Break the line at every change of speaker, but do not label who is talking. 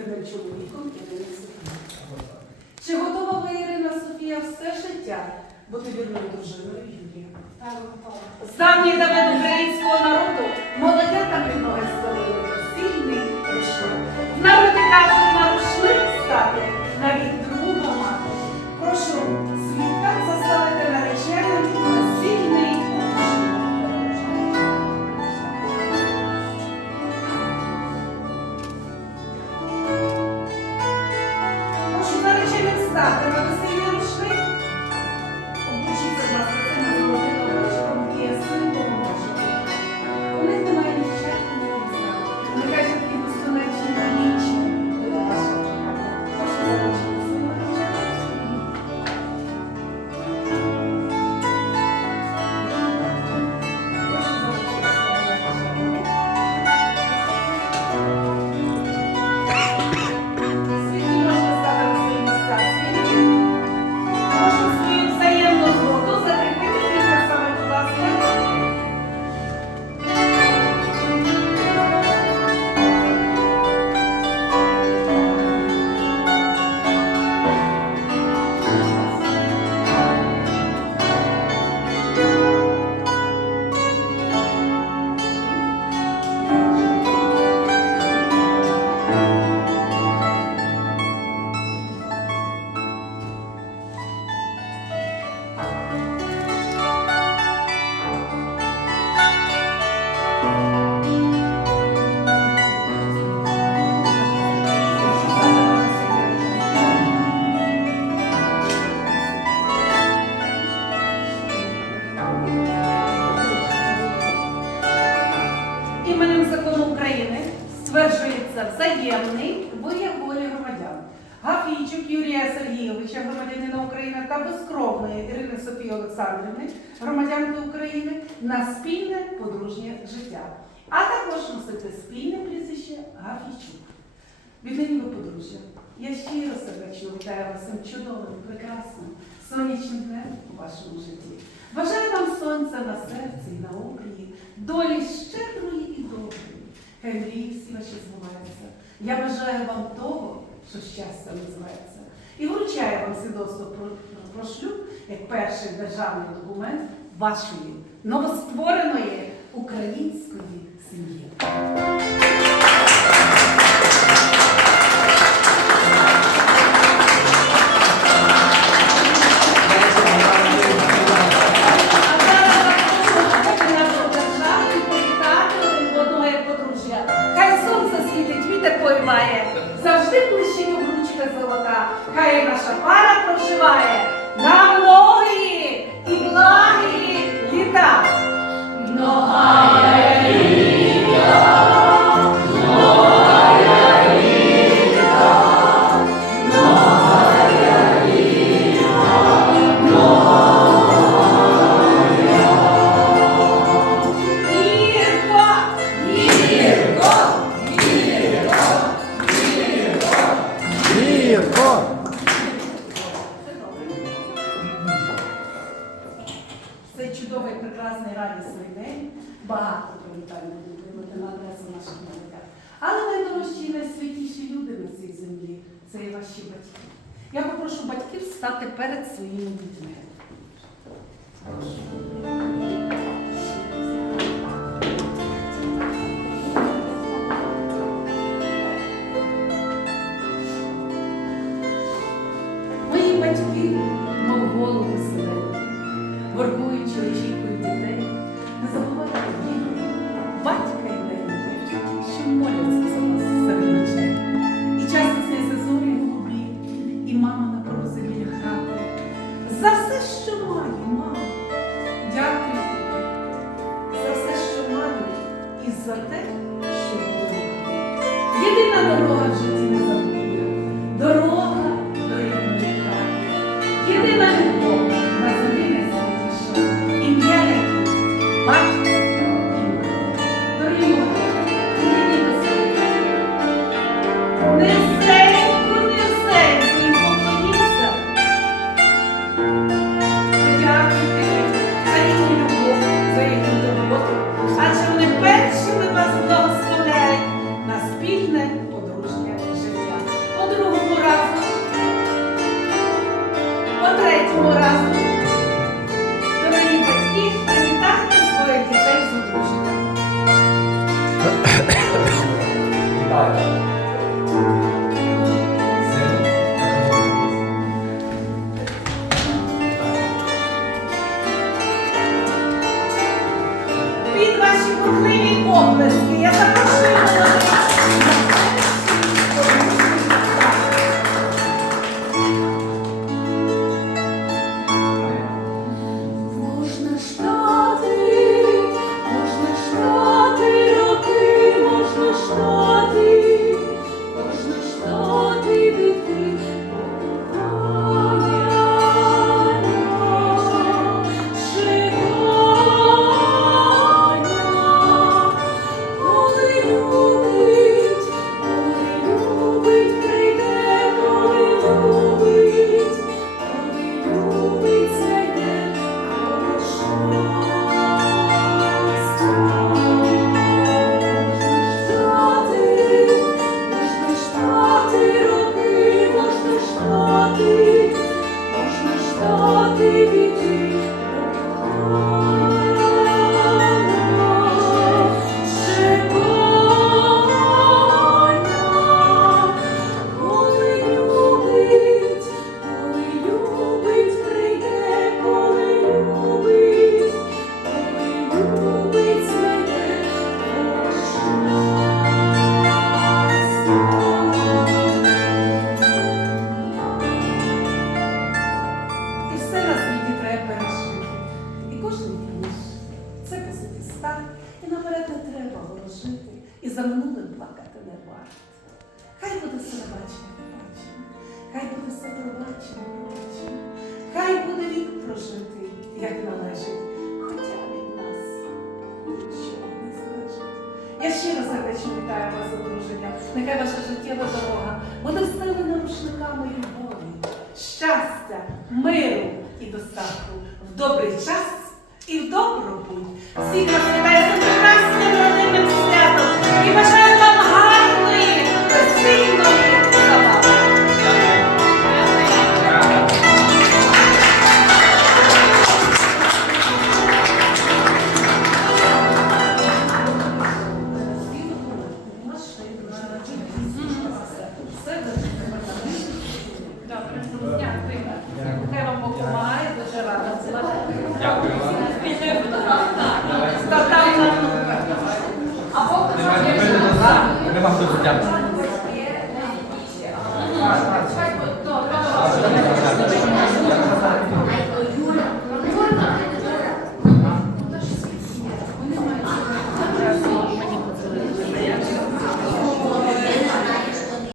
вірним чоловіком Ірини Софії? Чи готова ви, Ірина Софія, все життя бути вірною дружиною Юрія? Так, готова. давніх Давид українського народу Гафійчук Юрія Сергійовича, громадянина України, та безкровної Ірини Софії Олександрівни, громадянки України, на спільне подружнє життя, а також носити спільне прізвище Гафійчук. Віднині ви подружжя. Я щиро сердечно вітаю вас цим чудовим, прекрасним, сонячним днем у вашому житті. Бажаю вам сонця на серці і на обрії, долі щедрої і доброї. Хай всі ваші збуваються. Я бажаю вам того, що щастя називається. І вручає вам свідоцтво про, про шлюб як перший державний документ вашої новоствореної української сім'ї. Багато привітань вибити на адресу наших молодят. Але найдорожчі і найсвятіші люди на цій землі це і ваші батьки. Я попрошу батьків стати перед своїми дітьми. Єдина дорога в житті не забуде, дорога до рідної. Єдина любов на землі
не найсвятіша, ім'я яке батько
і мати. Дорімо, єдине святі. По і наперед не треба ворожити, і за минулим плакати не варто. Хай буде все бачення побачення, хай буде все пробачення пробачення, хай буде вік прожитий, як належить, хоча від нас нічого не залежить. Я щиро сердечно вітаю вас з одруженням. Нехай ваша життєва дорога буде встелена рушниками любові, щастя, миру і достатку в добрий час і в добру Siga,
você está
就是
这样子。